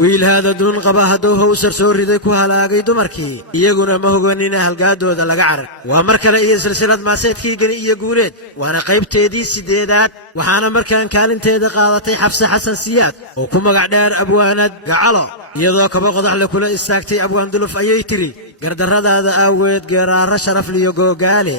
wiil hada dun qaba hadduu hawsar soo riday ku halaagay dumarkii iyaguna ma hogaanina halgaadooda laga carar waa mar kale iyo silsilad maaseedkii gani iyo guuleed waana qaybteedii 8aad waxaana markaan kaalinteeda qaadatay xafsa xasan siyaad oo ku magac dheer abwaanad gacalo iyadoo kaba qodax la kula istaagtay abwaan duluf ayay tiri gardarradaada aaweed geeraara sharaf liyo googaale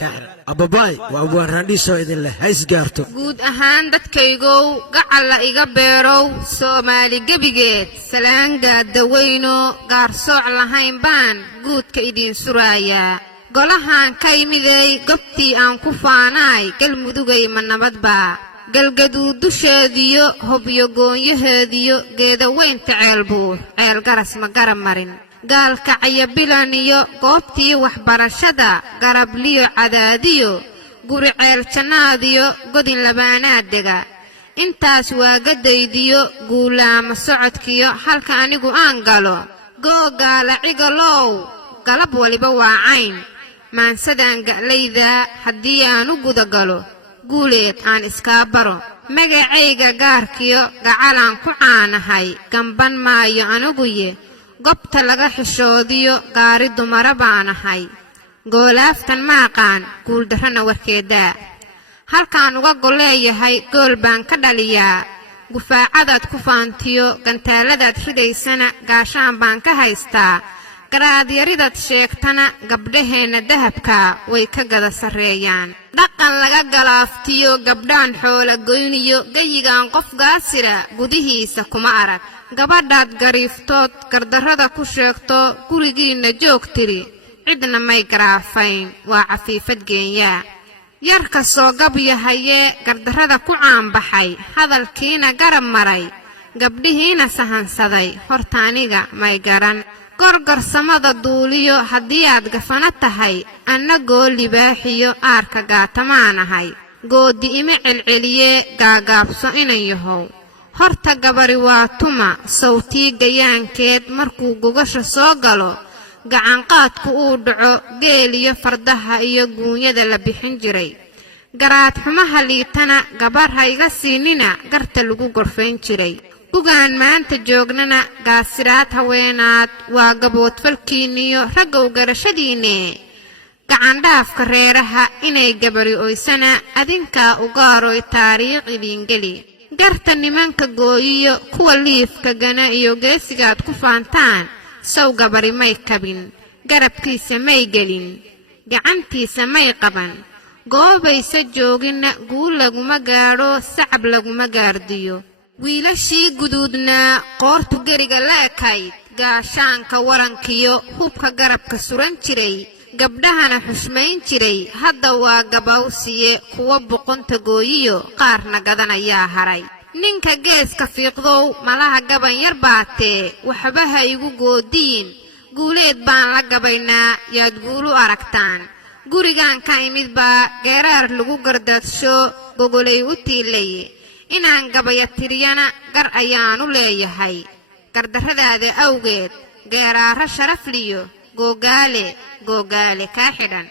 ka xir abbabaay waa abwaan raandhiisoo idin leh hays gaarto guud ahaan dadkaygow gacalla iga beerow Soomaali gebigeed salaanga daweyno gaarsooc lahayn baan guudka idin suraaya golahan ka yimiday gobtii aan ku faanaay galmudugay ma nabadba galgaduud dusheediyo hobyo goonyaheediyo geeda weynta ceelbuur ceel garas ma garab marin gaalkacyo bilan iyo goobtii waxbarashada garabliyo cadaadiyo guri ceel jannaadiyo godin labaanaadega intaas waa gadaydiyo guulaama socodkiyo halka anigu aan galo googaala cigalow galab waliba waa cayn maansadaan ga'layda haddii aan u guda galo guuleed aan iskaa baro magacayga gaarkiyo gacalaan ku caanahay gamban maayo aniguye gobta laga xishoodiyo gaari dumara baanahay goolaaftan maaqaan guuldarrana warkeeda halkaan uga goleeyahay gool baan ka dhaliyaa gufaacadaad ku faantiyo gantaaladaad ridaysana gaashaan baan ka haystaa garaadyaridaad sheegtana gabdhaheenna dahabka way ka gada sarreeyaan dhaqan laga galaaftiyo gabdhaan xoola goyniyo gayigaan qof gaasira gudihiisa kuma arag gabadhaad gariiftood gardarrada ku sheegto gurigiinna joog tiri cidna may garaafayn waa cafiifad geenyaa yarka soo gabyahayee gardarrada ku caanbaxay hadalkiina garab maray gabdhihiina sahansaday horta aniga may garan gorgorsamada duuliyo haddii aad gafana tahay anna goo libaaxiyo aarka gaatamaanahay goodi ima celceliyee gaagaabso inan yahow horta gabari waa tuma sawtii gayaankeed markuu gogasha soo galo gacanqaadku uu dhaco geel iyo fardaha iyo guunyada la bixin jiray garaad xumaha liitana gabar ha iga siinina garta lagu gorfayn jiray ugaan maanta joognana gaasiraad haweenaad waa gaboodfalkiinniyo raggow garashadiinne gacandhaafka reeraha inay gabari oysana adinkaa ugaaroy taariikh idiingeli garta nimanka gooyiyo kuwa liifka gana iyo geesigaad ku faantaan saw gabari may kabin garabkiisa may gelin gacantiisa may qaban goobaysa jooginna guul laguma gaadho sacab laguma gaardiyo wiilashii guduudnaa qoortu geriga la ekayd gaashaanka warankiyo hubka garabka suran jiray gabdhahana xushmayn jiray hadda waa gabawsiye kuwa boqonta gooyiyo qaarna gadanayaa haray ninka geeska fiiqdow malaha gaban yar baatee waxba ha igu goodiin guuleed baan la gabaynaa yaad guulu aragtaan gurigaan ka imid baa geeraar lagu gardaadsho gogolay u tiilaye inaan gabaya tiriyana gar ayaanu leeyahay gardarradaada awgeed geeraara sharaf liyo googaale kaa xidhan